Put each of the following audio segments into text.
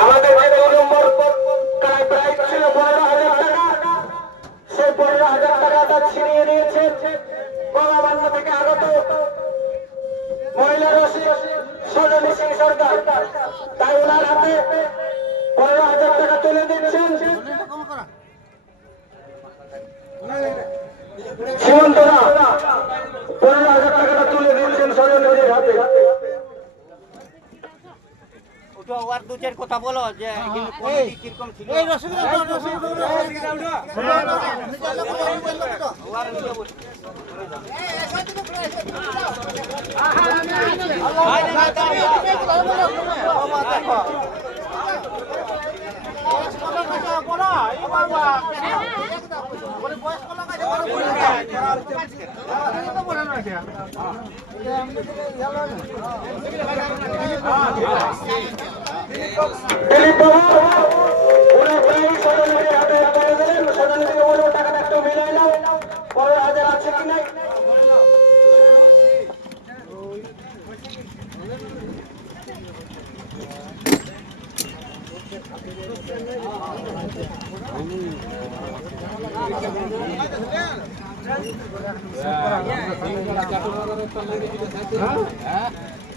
আমাদের প্রাইস ছিল পনেরো হাজার টাকা। সেই পনেরো হাজার টাকাটা ছিনিয়ে নিয়েছে। গঙ্গাবান্ধ থেকে আগত মহিলা রসিক সোনালী সিং সরকার। তাই ওনার হাতে পনেরো হাজার টাকা তুলে দিচ্ছেন সীমন্তরা পনেরো হাজার টাকাটা তুলে দিচ্ছেন সোনালীর হাতে ওটা আর দু চার কথা বলো যে কিন্তু কমিটি কীরকম ছিল ওর নিজে বসে। ভাই, না, দাও, দাও, দাও। বাবা, দেখো। দিলীপ বাবু উনি প্রায় সোনালীর হাতে তুলে দিলেন সোনালী থেকে বলব টাকাটা একটু মিলাই নাও পনেরো হাজার আছে কি নাই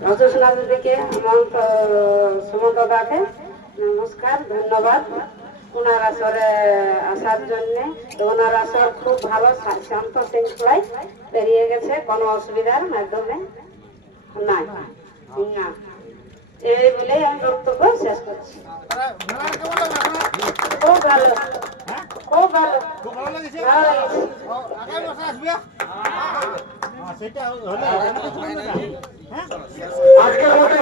জি রজসনাথকে হেমন্ত সুমন্ত দাকে নমস্কার ধন্যবাদ। ওনার আসরে আসার জন্য তো ওনার আসর খুব ভালো শান্ত শৃঙ্খলায় পেরিয়ে গেছে কোনো অসুবিধার মাধ্যমে নাই। না। এই বলেই আমি বক্তব্য শেষ করছি। খুব ভালো। খুব ভালো। ভালো লেগেছে। আজকের মতো